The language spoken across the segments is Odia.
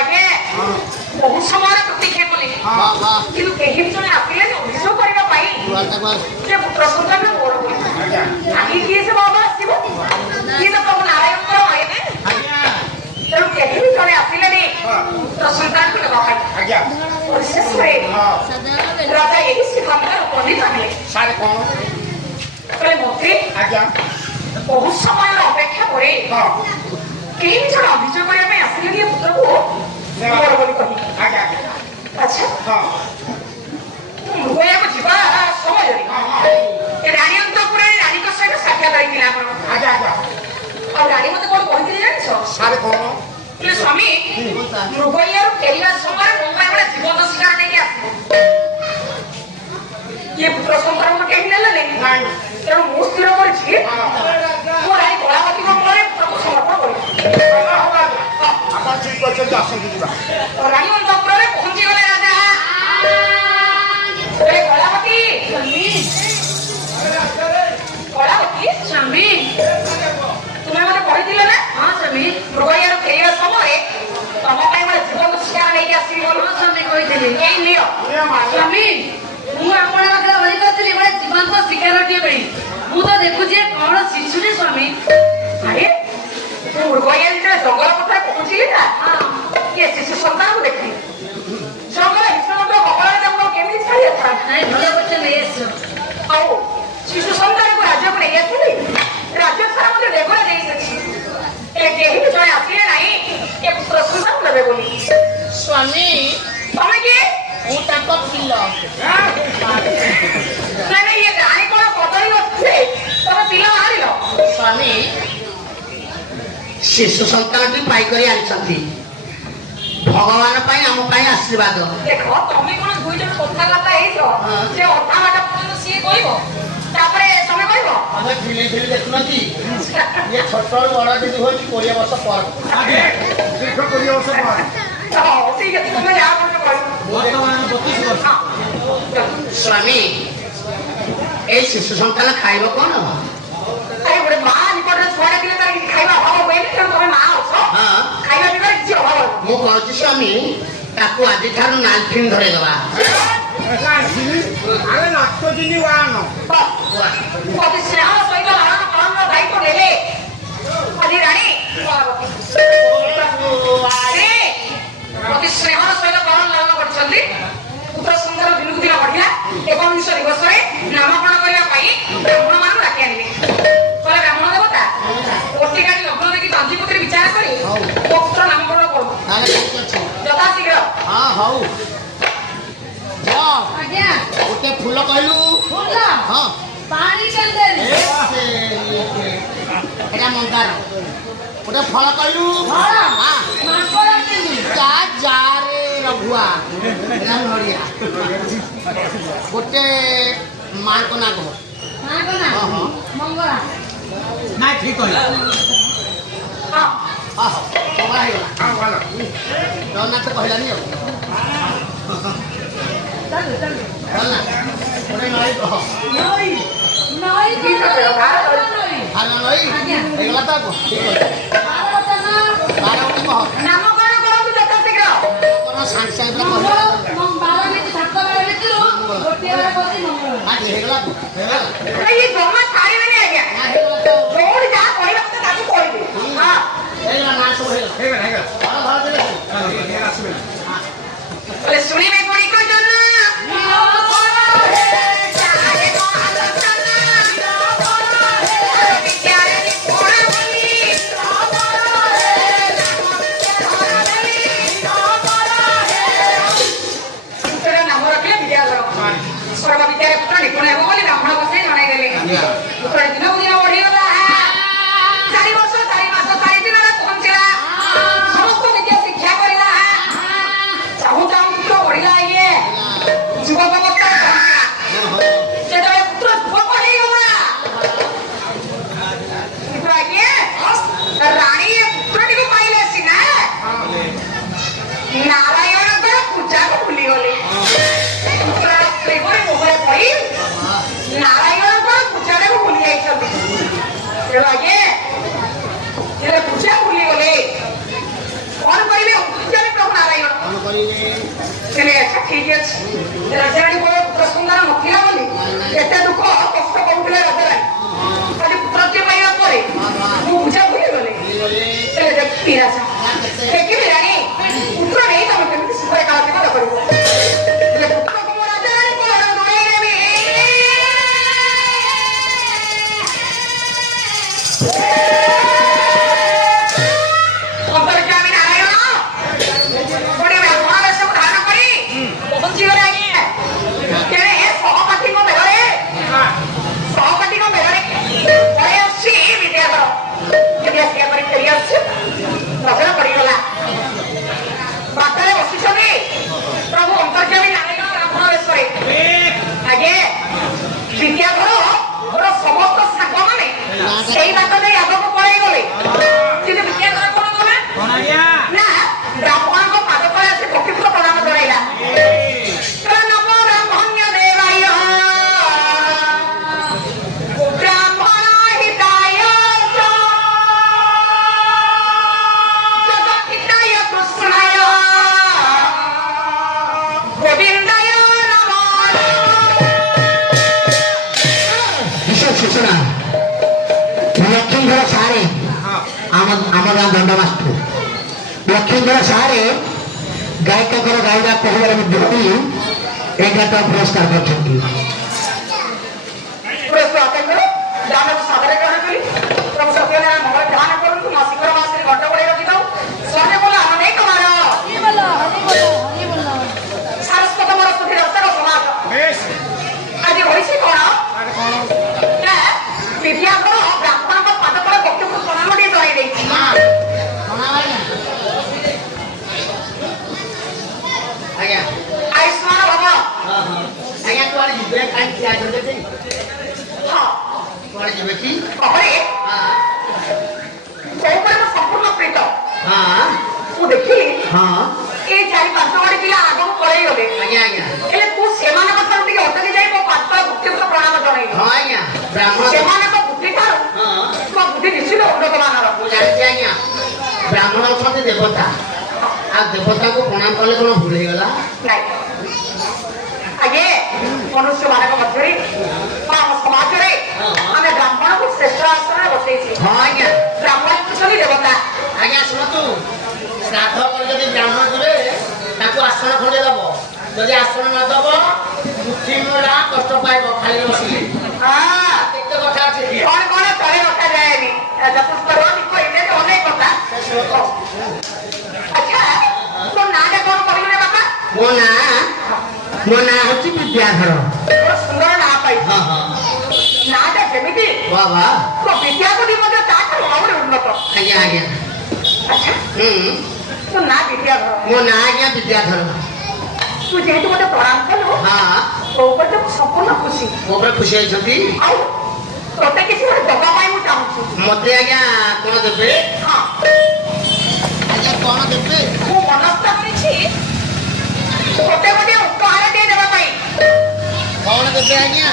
ଆଜ୍ଞା ବହୁତ ସମୟର ପ୍ରତୀକ୍ଷା କଲି କିନ୍ତୁ କେହି ବି ଜଣେ ଆସିଲେନି ଅଭିଯୋଗ କରିବା ପାଇଁ ଯେ ପୁତ୍ର ସନ୍ତାନ ମୋର ଆଜି କିଏ ସେ ବାବା ଆସିବ କିଏ ତ ପ୍ରଭୁ ନାରାୟଣଙ୍କର ଭାଇନେ ତେଣୁ କେହି ବି ଜଣେ ଆସିଲେନି ପୁତ୍ର ସନ୍ତାନକୁ ନେବା ପାଇଁ ପରିଶେଷରେ ରାଜା ଏହି ସିଦ୍ଧାନ୍ତରେ ଉପନୀତ ହେଲେ ମନ୍ତ୍ରୀ ବହୁତ ସମୟର ଅପେକ୍ଷା ପରେ କେହି ବି ଜଣେ ଅଭିଯୋଗ କରିବା ପାଇଁ ଆସିଲେନି ଏ ପୁତ୍ରକୁ ମୋର ବୋଲି କହି ଆଚ୍ଛା ମୃଗୟାକୁ ଯିବା ସମୟରେ ରାଣୀ ଅନ୍ତପୁରରେ ରାଣୀଙ୍କ ସହିତ ସାକ୍ଷାତ ହେଇଥିଲା ଆପଣ ଆଉ ରାଣୀ ମତେ କଣ କହିଥିଲେ ଜାଣିଛ ସ୍ୱାମୀ ମୃଗୟାରୁ ଫେରିବା ସମୟରେ ମୋ ପାଇଁ ଗୋଟେ ଜୀବନ ଶିକାର ନେଇକି ଆସିବ ଇଏ ପୁତ୍ର ସନ୍ତାନ କେହି ନେଲେନି ତେଣୁ ମୁଁ ସ୍ଥିର କରିଛି ମୋ ରାଣୀ କଳାବତୀଙ୍କ ପରେ ପୁତ୍ରକୁ ସମର୍ପଣ କରିବି ରାଣୀ ଅନ୍ତପୁରରେ ପହଞ୍ଚିଗଲେ ରାଜା କଳାବତୀ ସ୍ୱାମୀ ତୁମେ ମତେ କହିଥିଲେ ନା ସ୍ୱାମୀ ମୃଗୟାରୁ ଫେରିବା ସମୟରେ ତମ ପାଇଁ ଗୋଟେ ଜୀବନ ଶିକାର ନେଇକି ଆସିବି ସ୍ୱାମୀ କହିଥିଲି ଏଇ ନିଅ ସ୍ୱାମୀ ମୁଁ ଆପଣଙ୍କ ପାଖରେ ଅଳି କରିଥିଲି ଗୋଟେ ଜୀବନ୍ତ ଶିକାରଟିଏ ପାଇଁ ମୁଁ ତ ଦେଖୁଛି କଣ ଶିଶୁରେ ସ୍ୱାମୀ ଆରେ ମୃଗୟା ଯେତେବେଳେ ଜଙ୍ଗଲ ପଥରେ ପହଞ୍ଚିଲି ନା କିଏ ଶିଶୁ ସନ୍ତାନକୁ ଦେଖିଲି ଜଙ୍ଗଲ ହିଂସ୍ର କବଳରେ ତାଙ୍କୁ କେମିତି ଛାଡ଼ି ନାଇଁ ଭଲ କଥା ନେଇ ଆସିଛ ଆଉ ଶିଶୁ ସନ୍ତାନକୁ ରାଜ୍ୟକୁ ନେଇ ଆସିଲି ରାଜ୍ୟ ସାରା ମଧ୍ୟ ରେଗରେ ଦେଇସାରିଛି ହେଲେ କେହି ବି ଜଣେ ଆସିଲେ ନାହିଁ ଏ ପୁତ୍ର ସନ୍ତାନ ନେବେ ବୋଲି ସ୍ୱାମୀ ତମେ କିଏ ମୁଁ ତାଙ୍କ ପିଲ ନାଇଁ ଇଏ ଜାଣି କଣ କଦଳୀ ବସିଥିଲେ ତମେ ପିଲା ବାହାରିଲ ସ୍ୱାମୀ ଶିଶୁ ସନ୍ତାନଟି ପାଇକରି ଆଣିଛନ୍ତି ଭଗବାନ ପାଇଁ ଆମ ପାଇଁ ଆଶୀର୍ବାଦ ଦେଖ ତମେ କଣ ଦୁଇ ଜଣ କଥାବାର୍ତ୍ତା ହେଇଛ ସେ ଅଧା ବାଟ ପର୍ଯ୍ୟନ୍ତ ସିଏ କହିବ ତାପରେ ତମେ କହିବ ଆମେ ଫିଲ୍ମ ଦେଖୁନାହାନ୍ତି ଇଏ ଛୋଟରୁ ବଡ ଦିଦି ହଉଛି 20 ବର୍ଷ ପରେ ଦୀର୍ଘ 20 ବର୍ଷ ପରେ ଠିକ ଅଛି ତମେ ଯାହା କରୁଛ କହିବ ସ୍ୱାମୀ ଏଇ ଶିଶୁ ସନ୍ତାନ ଖାଇବ କଣ ଗୋଟେ ମା ନିକଟରେ ଛୁଆଟା ଥିଲେ ତାର କିଛି ଖାଇବା ଅଭାବ ହୁଏନି ତେଣୁ ତମେ ମା ଅଛ ଖାଇବା ପିଇବାରେ କିଛି ଅଭାବ ମୁଁ କହୁଛି ସ୍ୱାମୀ ତାକୁ ଆଜିଠାରୁ ନାଲଫିନ୍ ଧରେଇଦବା ଅତି ସ୍ନେହ ସହିତ ଲାଳନ ପାଳନର ଦାୟିତ୍ୱ ନେଲେ ଆଜି ରାଣୀ ଅତି ସ୍ନେହର ସହିତ ପାଳନ ଲାଳନ କରିଛନ୍ତି ପୁତ୍ର ସୁନ୍ଦର ଦିନକୁ ଦିନ ବଢିଲା 21 ଦିବସରେ ନାମକରଣ କରିବା ପାଇଁ ବ୍ରାହ୍ମଣ ମାନଙ୍କୁ ଡାକି ଆଣିଲେ କହିଲେ ବ୍ରାହ୍ମଣ ଦେବତା ଗୋଟି ଗାଡ଼ି ଲଗ୍ନ ଦେଖି ତନ୍ତୀପୁତ୍ରୀ ବିଚାର କରି ପୁତ୍ର ନାମକରଣ କରୁ ଯଥା ଶୀଘ୍ର ହଉ ଗୋଟେ ଫୁଲ କହିଲୁ ପାଣି ଏଟା ମନ୍ଦାର ଗୋଟେ ଫଳ କହିଲୁ ଯାରେ ରଘୁଆ ନଡ଼ିଆ ଗୋଟେ ମାଙ୍କ ନାଁ କହ ମଙ୍ଗଳା ନାଇଁ ଠିକ କହିଲା ହେଇଗଲା ଜଗନ୍ନାଥ କହିଲାନି ଆଉ ଗୋଟେ ନଈ କହ ହେଇଗଲା ତ ଠିକ ନାମକରଣ କରନ୍ତୁ ଯଥା ଶୀଘ୍ର ସାଙ୍ଗେ ସାଙ୍ଗେ ହେଇଗଲା ଏଇ ଜମା ଛାଡ଼ିବେନି ଆଜ୍ଞା ଯୋଉଠି ଯାହା କହିବା କଥା ତାକୁ କହିବେ ହେଇଗଲା ନା ସବୁ ହେଇଗଲା ଶୁଣିବେ ଗୁଡ଼ିକ ଜନ ସର୍ବବିଦ୍ୟାରେ ପୁତ୍ର ନିପୁଣ ହେବ ବୋଲି ବ୍ରାହ୍ମଣ ବସାଇ ଜଣାଇଦେଲେ ପୁତ୍ର ଦିନକୁ ଦିନ ବଢିଗଲା 4 ବର୍ଷ 4 ମାସ 4 ଦିନରେ ପହଞ୍ଚିଲା ସମସ୍ତ ବିଦ୍ୟା ଶିକ୍ଷା କରିଲା ଚାହୁଁ ଚାହୁଁ ପୁତ୍ର ବଢିଲା ଇଏ ଯୁବକ ଅବସ୍ଥାରେ ପହଞ୍ଚିଲା ଯେତେବେଳେ ପୁତ୍ର ଯୁବକ ହେଇଗଲା କିନ୍ତୁ ଆଜ୍ଞା ରାଣୀ ଏ ପୁତ୍ରଟିକୁ ପାଇଲେ ସିନା ନାରାୟଣଙ୍କର ପୂଜାକୁ ଭୁଲିଗଲେ ନାରାୟଣଙ୍କର ପୂଜାଟାକୁ ଭୁଲି ଯାଇଛନ୍ତି ଲକ୍ଷ୍ମୀଙ୍କର ସାରେ ଆମ ଗାଁ ଦଣ୍ଡ ମାଷ୍ଟର ଲକ୍ଷ୍ମୀଙ୍କର ସାରେ ଗାୟକଙ୍କର ଗାଇବା କହିବାର ମଧ୍ୟ ଏଗାରଟା ପୁରସ୍କାର କରିଛନ୍ତି। ପୁରସ୍କାର ଆଦାୟ କର ଦାନକୁ ସାଦରେ ଗ୍ରହଣ କରି ପ୍ରଭୁ ସତ୍ୟନାରାୟଣ ମଙ୍ଗଳ ଧ୍ୟାନ କରନ୍ତୁ ମାସିକର ମାସରେ ଘଣ୍ଟ ଗୋଡ଼େଇ ରଖିଥାଉ ସ୍ୱାମୀ ବୋଲ ଅନେକ ବାର ସାରସ୍ୱତ ମୋର ସ୍ତୁତି ଦର୍ଶକ ସମାଜ ଆଜି ହୋଇଛି କଣ ନା ବିଦ୍ୟାଧର ବ୍ରାହ୍ମଣଙ୍କ ପାଦ ତଳେ ଭକ୍ତିକୁ ପ୍ରଣାମ ଟିକେ ଜଣାଇ ଦେଇଛି। ଆଜ୍ଞା ଆୟୁଷ୍ମାନ ଭବ ଆଜ୍ଞା କୁଆଡ଼େ ଯିବେ କାହିଁ ଠିଆ କରିଦେବେ ହଁ କୁଆଡ଼େ ଯିବେ କି କହରେ ହଁ କୋଉପରେ ମୁଁ ସମ୍ପୂର୍ଣ୍ଣ ପ୍ରୀତ ହଁ ମୁଁ ଦେଖିଲି ହଁ ଏଇ 4-5 ଗଡ଼ି ପିଲା ଆଗକୁ ପଳେଇ ଗଲେ ଆଜ୍ଞା ଆଜ୍ଞା ହେଲେ ତୁ ସେମାନଙ୍କ ଠାରୁ ଟିକେ ଅଟକି ଯାଇ ମୋ ପାଦ ଭକ୍ତିକୁ ପ୍ରଣାମ ଜଣାଇଲି ହଁ ଆଜ୍ଞା ବ୍ରାହ୍ମଣ ସେମାନଙ୍କ ବୁଦ୍ଧି ଠାରୁ ହଁ ମୋ ବୁଦ୍ଧି ନିଶ୍ଚିତ ଉନ୍ନତ ମାନର। ମୁଁ ଜାଣିଛି ଆଜ୍ଞା ବ୍ରାହ୍ମଣ ଅଛନ୍ତି ଦେବତା ଆଉ ଦେବତାକୁ ପ୍ରଣାମ କଲେ କଣ ଭୁଲ ହେଇଗଲା ନାଇଁ ଆଗେ ମନୁଷ୍ୟମାନଙ୍କ ମଧ୍ୟରେ ବା ଆମ ସମାଜରେ ଆମେ ବ୍ରାହ୍ମଣକୁ ଶ୍ରେଷ୍ଠ ଆସନରେ ବସେଇଛୁ। ହଁ ଆଜ୍ଞା ବ୍ରାହ୍ମଣ ହେଉଛନ୍ତି ଦେବତା। ଆଜ୍ଞା ଶୁଣନ୍ତୁ ଶ୍ରାଦ୍ଧ କରି ଯଦି ବ୍ରାହ୍ମଣ ଯିବେ ତାକୁ ଆସନ ଖଣ୍ଡେ ଦବ ଯଦି ଆସନ ନ ଦବ ମୁଠି ମେଳା କଷ୍ଟ ପାଇବ ଖାଲି ବସିଲେ ହଁ କେତେ କଥା ଅଛି କଣ କଣ ତଳେ ରଖାଯାଏନି ଚତୁଷ୍ପଦ କହିଲେ ଅନେକ କଥା। ଆଚ୍ଛା ତୋ ନାଁଟା କଣ କହିଲୁ ରେ ବାପା? ମୋ ନାଁ ହଉଛି ବିଦ୍ୟାଧର। ତୋର ସୁନ୍ଦର ନାଁ ପାଇଛୁ ହଁ ହଁ ନାଁଟା ଯେମିତି ବାହ ବାହ ତୋ ବିଦ୍ୟାପତି ମଧ୍ୟ ତାଠାରୁ ଆହୁରି ଉନ୍ନତ। ଆଜ୍ଞା ଆଜ୍ଞା ଆଚ୍ଛା ତୋ ନାଁ ବିଦ୍ୟାଧର ମୋ ନାଁ ଆଜ୍ଞା ବିଦ୍ୟାଧର ତୁ ଯେହେତୁ ମୋତେ ପ୍ରଣାମ କଲୁ ହଁ ତୋ ଉପରେ ତ ସମ୍ପୂର୍ଣ୍ଣ ଖୁସି ମୋ ଉପରେ ଖୁସି ହେଇଛନ୍ତି ଆଉ ତୋତେ କିଛି ଗୋଟେ ଦେବା ପାଇଁ ମୁଁ ଚାହୁଁଛି। ମତେ ଆଜ୍ଞା କଣ ଦେବେ ହଁ ଆଜ୍ଞା କଣ ଦେବେ ମୁଁ ମନସ୍ଥ କରିଛି ତୋତେ ଗୋଟେ ଉପହାର ଟିକେ ଦେବା ପାଇଁ। କଣ ଦେବେ ଆଜ୍ଞା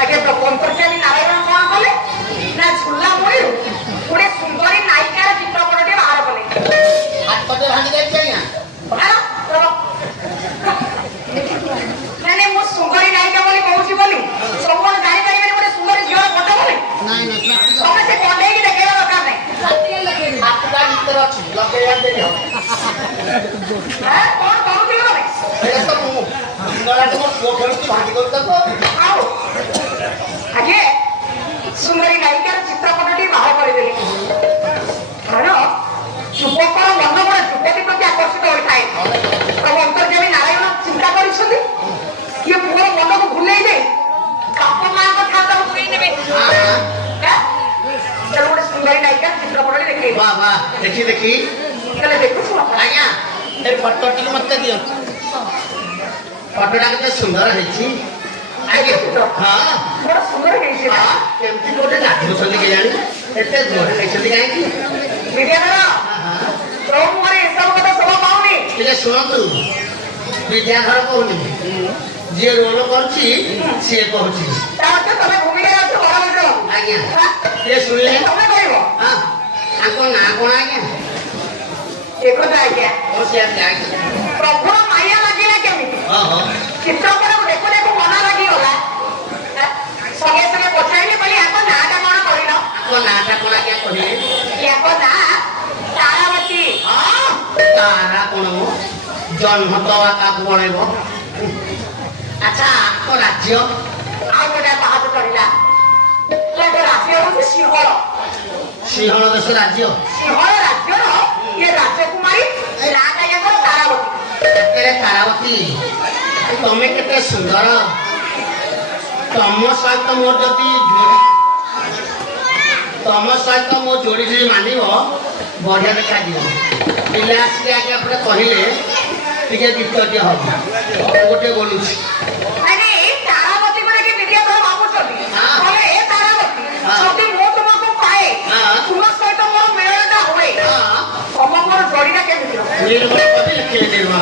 ଆଜ୍ଞା ପଙ୍କର୍ଚାରୀ ନାରାୟଣ କଣ କଲେ ନା ଝୁଲା ମୂଳରୁ ଗୋଟେ ସୁନ୍ଦରୀ ନାୟିକାର ଚିତ୍ରପଟଟେ ବାହାର କଲେ। ହାତଟେ ଭାଙ୍ଗି ଯାଇଛି ଆଜ୍ଞା ନାଇଁ ମୁଁ ସୁନ୍ଦରୀ ନାୟିକା ବୋଲି କହୁଛି ବୋଲି ସବୁବେଳେ ଜାଣିପାରିବେନି ଗୋଟେ ସୁନ୍ଦରୀ ଝିଅର ଫଟୋ ବୋଲି ନାଇଁ ନାଇଁ ତମେ ସେ କଣ୍ଡେଇକି ଦେଖେଇବା ଦରକାର ନାହିଁ। ହାତଟା ଭିତରେ ଅଛି ଲଗେଇବା ଦେବି ହବ କଣ କରୁଥିଲ ତମେ? ଏଇଟା ତ ମୁଁ ଦିନରାତି ମୋ ପୁଅ ଖେଳୁଛି ଭାଙ୍ଗି ଦଉଛି ତାକୁ ଆଉ ଆଜ୍ଞା ସୁନ୍ଦରୀ ନାୟିକାର ଚିତ୍ରପଟଟି ବାହାର କରିଦେଲି କାରଣ ଯୁବକର ମନ ଗୋଟେ ଯୁବତୀ ପ୍ରତି ଆକର୍ଷିତ ହୋଇଥାଏ। ଆଉ ଅନ୍ତର୍ଯାମୀ ନାରାୟଣ ଚିନ୍ତା କରିଛନ୍ତି ଇଏ ପୁଅର ମନକୁ ଭୁଲେଇ ଦେଇ ବାପ ମାଙ୍କ ଠାରୁ ତାକୁ ଦୂରେଇ ଦେବେ। ତେଣୁ ଗୋଟେ ସୁନ୍ଦରୀ ନାୟିକାର ଚିତ୍ରପଟଟି ଦେଖେଇଲି। ବାହ ବାହ ଦେଖି ଦେଖି ତାହେଲେ ଦେଖୁଛୁ ଆଜ୍ଞା ଏ ଫଟୋଟିକୁ ମତେ ଦିଅନ୍ତୁ ଫଟୋଟା କେତେ ସୁନ୍ଦର ହେଇଛି ଆଜ୍ଞା ହଁ ବଡ ସୁନ୍ଦର ହେଇଛି ନା? ହଁ କେମିତି ଗୋଟେ ଗାଧଉଛନ୍ତି କେଜାଣି ଏତେ ଜୋର ହେଇଛନ୍ତି କାହିଁକି ବିଦ୍ୟାଧର ତୋ ମୁହଁରେ ଏସବୁ କଥା ଶୋଭା ପାଉନି। ଟିକେ ଶୁଣନ୍ତୁ ବିଦ୍ୟାଧର କହୁନି ଯିଏ ରୋଲ କରୁଛି ସିଏ କହୁଛି ତା ଅର୍ଥ ତମେ ଭୂମିକାରେ ଅଛ ବଡ ମଣିଷ ବାବୁ। ଆଜ୍ଞା ଟିକେ ଶୁଣିଲେ ତମେ କହିବ ହଁ ତାଙ୍କ ନାଁ କଣ ଆଜ୍ଞା ଏକଥା ଆଜ୍ଞା ହଁ ସେ ଜାଣିଛି ପ୍ରଭୁର ମାୟା ଲାଗିଲା କେମିତି ହଁ ହଁ ଚିତ୍ରପଟକୁ ଦେଖୁ ଦେଖୁ ମନ ଲାଗିଗଲା ସଙ୍ଗେ ସଙ୍ଗେ ପଚାରିଲି ବୋଲି ୟାଙ୍କ ନାଁଟା କଣ କହିଲ? ତାଙ୍କ ନାଁଟା କଣ ଆଜ୍ଞା କହିଲେ ୟାଙ୍କ ନାଁ ତାରାବତୀ। ତାରା କଣ ଜନ୍ମ ତ କାହାକୁ ବଳେଇବ ଆଚ୍ଛା ଆଙ୍କ ରାଜ୍ୟ ଆଉ ଗୋଟେ ପାହାଚ ଚଢିଲା ରାଜ୍ୟ ହଉଛି ସିଂହଳ। ସିଂହଳ ଦେଶ ରାଜ୍ୟ ସିଂହଳ ରାଜ୍ୟର ଇଏ ରାଜକୁମାରୀ ନାଁଟା ୟାଙ୍କର ତାରାବତୀ। କେତେ ତାରାବତୀ ତମେ କେତେ ସୁନ୍ଦର ତମ ସହିତ ମୋର ଯଦି ତମ ସହିତ ମୋ ଯୋଡ଼ି ଯଦି ମାନିବ ବଢିଆ ଦେଖାଯିବ ପିଲା ଆସିକି ଆଜ୍ଞା ଆପଣ କହିଲେ ଟିକେ ଗୀତଟି ହବ ଗୋଟେ ବୋଲୁଛି ମାନେ ଏ ତାରାବତୀକୁ ଦେଖି ବିଦ୍ୟାଧର ଭାବୁଛନ୍ତି କହିଲେ ଏ ତାରାବତୀ ଯଦି ମୁଁ ତୁମକୁ ପାଏ ତୁମ ସହିତ ମୋର ମିଳନଟା ହୁଏ ତମ ମୋର ଯୋଡ଼ିଟା କେମିତି ହବ? ନିର୍ମଳ କବି ଲେଖିଲେ ନିର୍ମଳ